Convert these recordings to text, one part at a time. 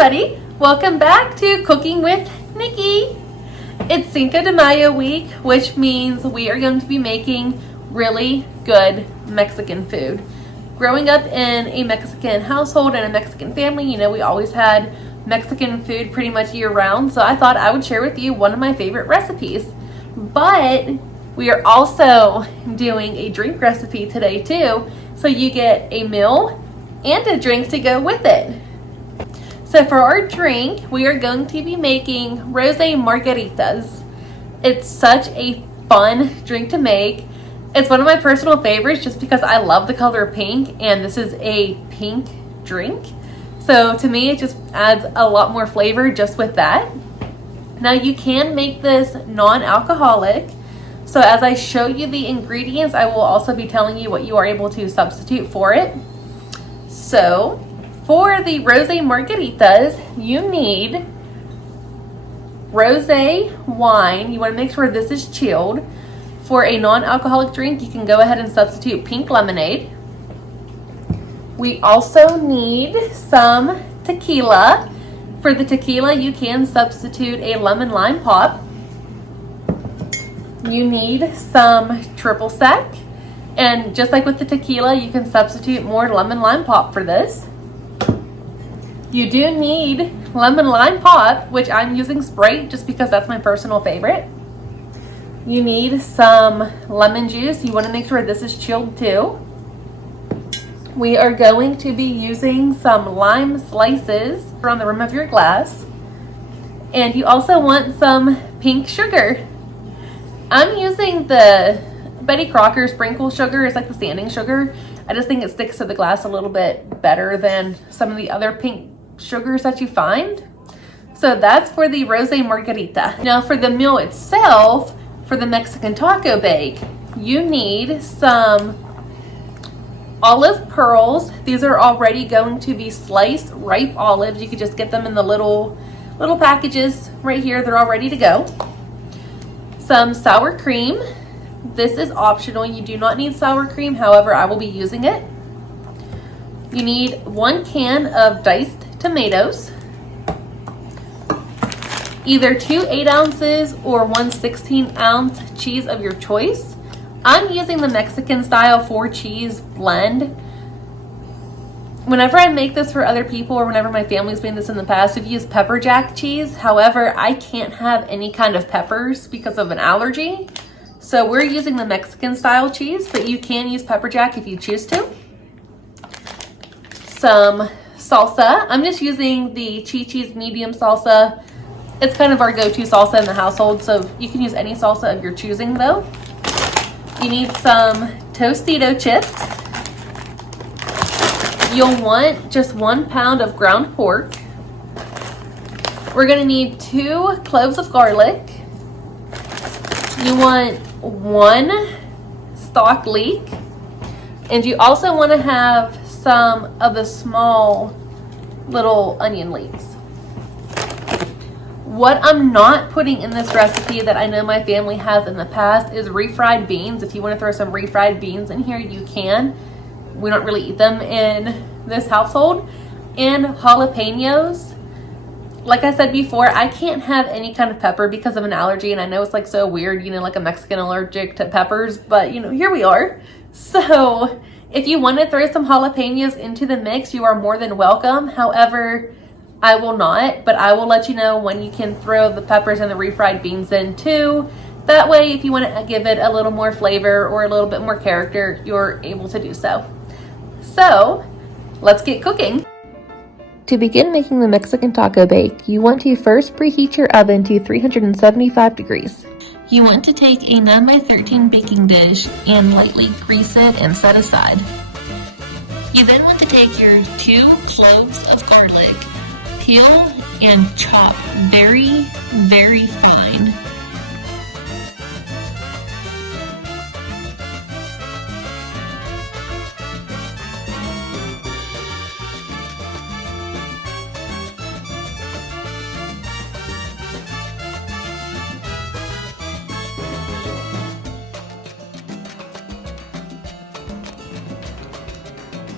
everybody, welcome back to Cooking with Nikki. It's Cinco de Mayo week, which means we are going to be making really good Mexican food. Growing up in a Mexican household and a Mexican family, you know, we always had Mexican food pretty much year round, so I thought I would share with you one of my favorite recipes. But we are also doing a drink recipe today too, so you get a meal and a drink to go with it. So for our drink, we are going to be making Rosé Margaritas. It's such a fun drink to make. It's one of my personal favorites just because I love the color pink, and this is a pink drink. So to me, it just adds a lot more flavor just with that. Now you can make this non-alcoholic. So as I show you the ingredients, I will also be telling you what you are able to substitute for it. So for the Rosé Margaritas, you need Rosé Wine. You want to make sure this is chilled. For a non-alcoholic drink, you can go ahead and substitute pink lemonade. We also need some tequila. For the tequila, you can substitute a lemon lime pop. You need some triple sec. And just like with the tequila, you can substitute more lemon lime pop for this. You do need lemon lime pop, which I'm using Sprite just because that's my personal favorite. You need some lemon juice. You want to make sure this is chilled too. We are going to be using some lime slices on the rim of your glass. And you also want some pink sugar. I'm using the Betty Crocker sprinkle sugar. It's like the sanding sugar. I just think it sticks to the glass a little bit better than some of the other pink sugars that you find. So that's for the Rosé Margarita. Now for the meal itself, for the Mexican taco bake, you need some olive pearls. These are already going to be sliced ripe olives. You could just get them in the little packages right here. They're all ready to go. Some sour cream. This is optional. You do not need sour cream. However, I will be using it. You need 1 can of diced tomatoes. Either 2 8-ounces or 1 16-ounce cheese of your choice. I'm using the Mexican style 4-cheese blend. Whenever I make this for other people or whenever my family's made this in the past, we've used pepper jack cheese. However, I can't have any kind of peppers because of an allergy. So we're using the Mexican style cheese, but you can use pepper jack if you choose to. Some salsa. I'm just using the cheese medium salsa. It's kind of our go-to salsa in the household, so you can use any salsa of your choosing though. You need some Tostito chips. You'll want just 1 pound of ground pork. We're gonna need 2 cloves of garlic. You want 1 stalk leek. And you also want to have some of the small little onion leeks. What I'm not putting in this recipe that I know my family has in the past is refried beans. If you want to throw some refried beans in here, you can. We don't really eat them in this household. And jalapeños. Like I said before, I can't have any kind of pepper because of an allergy, and I know it's like so weird, you know, like a Mexican allergic to peppers, but you know, here we are. So if you want to throw some jalapeños into the mix, you are more than welcome. However, I will not, but I will let you know when you can throw the peppers and the refried beans in too. That way, if you want to give it a little more flavor or a little bit more character, you're able to do so. So let's get cooking. To begin making the Mexican taco bake, you want to first preheat your oven to 375 degrees. You want to take a 9x13 baking dish and lightly grease it and set aside. You then want to take your 2 cloves of garlic, peel and chop very, very fine.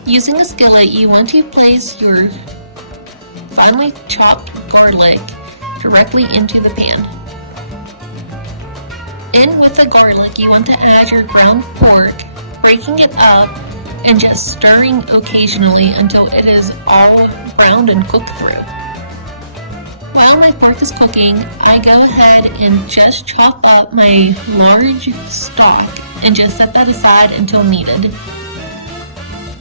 Using a skillet, you want to place your 5 finely chopped garlic directly into the pan. In with the garlic, you want to add your ground pork, breaking it up and just stirring occasionally until it is all browned and cooked through. While my pork is cooking, I go ahead and just chop up my large stalk and just set that aside until needed.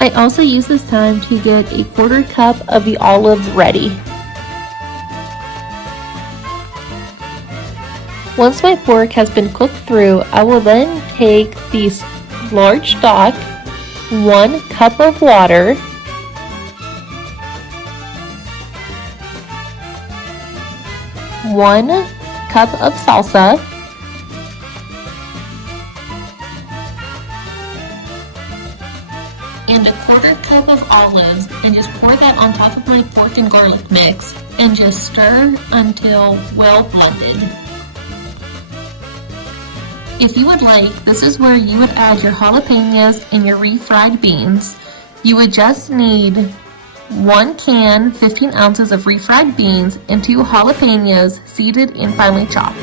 I also use this time to get a 1/4 cup of the olives ready. Once my pork has been cooked through, I will then take these large stalk, 1 cup of water, one cup of salsa, and a 1/4 cup of olives, and just pour that on top of my pork and garlic mix and just stir until well blended. If you would like, this is where you would add your jalapeños and your refried beans. You would just need 1 can, 15 ounces of refried beans, and 2 jalapeños seeded and finely chopped.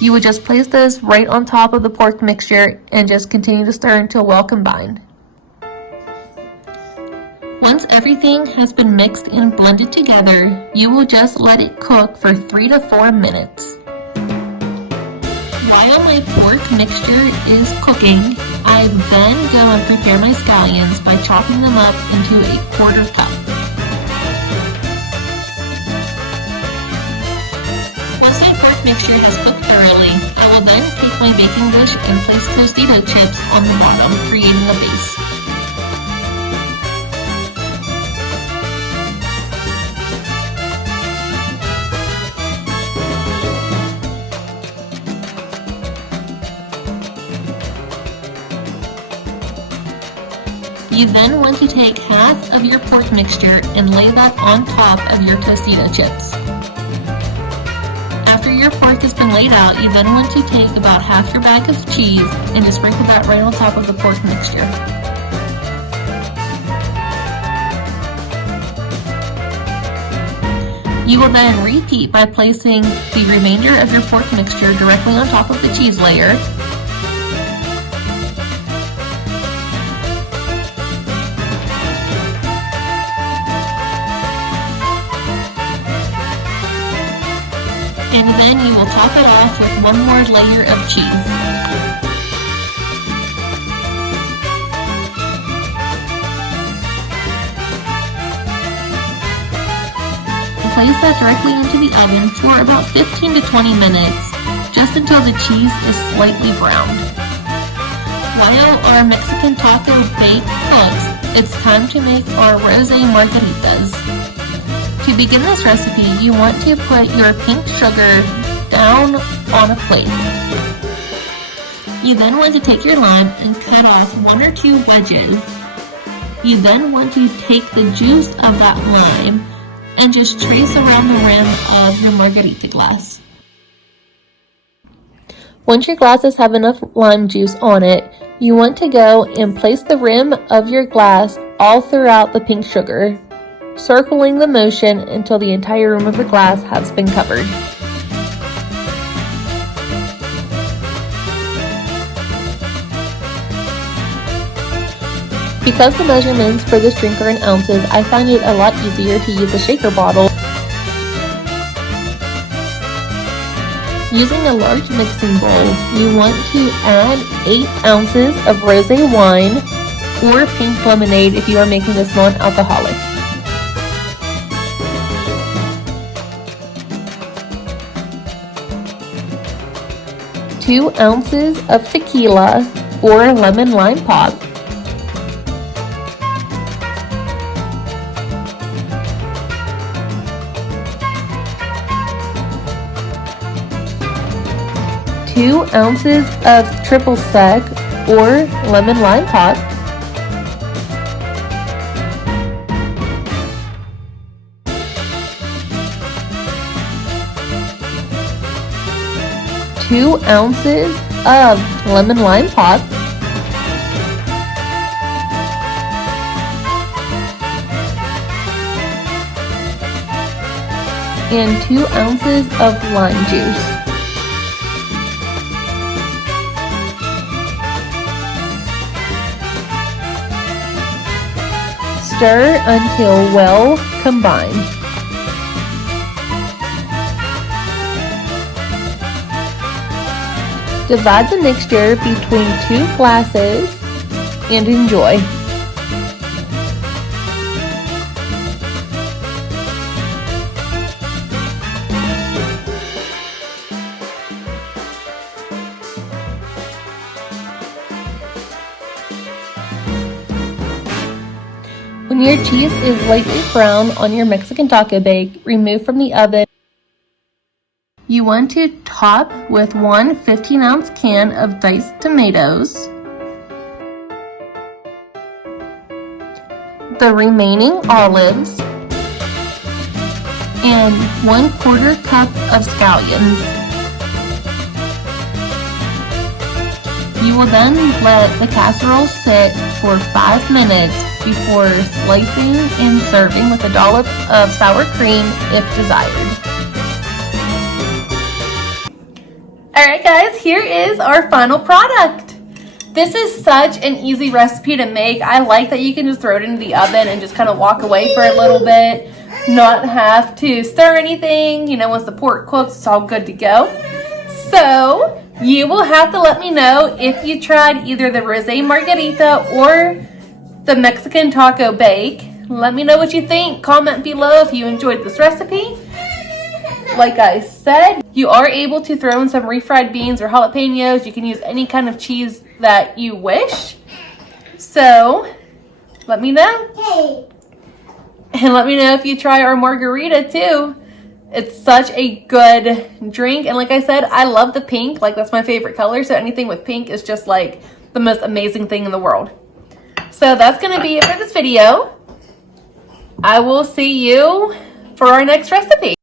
You would just place this right on top of the pork mixture and just continue to stir until well combined. Once everything has been mixed and blended together, you will just let it cook for 3 to 4 minutes. While my pork mixture is cooking, I then go and prepare my scallions by chopping them up into a 1/4 cup. Once my pork mixture has cooked thoroughly, I will then take my baking dish and place Tostito chips on the bottom, creating a base. You then want to take half of your pork mixture and lay that on top of your Tostito chips. After your pork has been laid out, you then want to take about half your bag of cheese and just sprinkle that right on top of the pork mixture. You will then repeat by placing the remainder of your pork mixture directly on top of the cheese layer. And then you will top it off with 1 more layer of cheese. Place that directly into the oven for about 15 to 20 minutes, just until the cheese is slightly browned. While our Mexican taco bake cooks, it's time to make our Rosé Margaritas. To begin this recipe, you want to put your pink sugar down on a plate. You then want to take your lime and cut off 1 or 2 wedges. You then want to take the juice of that lime and just trace around the rim of your margarita glass. Once your glasses have enough lime juice on it, you want to go and place the rim of your glass all throughout the pink sugar, circling the motion until the entire rim of the glass has been covered. Because the measurements for this drink are in ounces, I find it a lot easier to use a shaker bottle. Using a large mixing bowl, you want to add 8 ounces of Rosé Wine or pink lemonade if you are making this non-alcoholic. 2 ounces of tequila or lemon lime pop, 2 ounces of triple sec or lemon lime pop, 2 ounces of lemon lime pop, 1 and 2 ounces of lime juice. Stir until well combined. Divide the mixture between 2 glasses and enjoy. When your cheese is lightly brown on your Mexican taco bake, remove from the oven. You want to top with 1 15-ounce can of diced tomatoes. The remaining olives. And 1/4 cup of scallions. You will then let the casserole sit for 5 minutes before slicing and serving with a dollop of sour cream if desired. Alright guys, here is our final product. This is such an easy recipe to make. I like that you can just throw it into the oven and just kind of walk away for a little bit, not have to stir anything. You know, once the pork cooks, it's all good to go. So you will have to let me know if you tried either the Rosé Margarita or the Mexican taco bake. Let me know what you think. Comment below if you enjoyed this recipe. Like I said, you are able to throw in some refried beans or jalapeños. You can use any kind of cheese that you wish. So let me know. Hey. And let me know if you try our margarita too. It's such a good drink. And like I said, I love the pink. Like, that's my favorite color. So anything with pink is just like the most amazing thing in the world. So that's going to be it for this video. I will see you for our next recipe.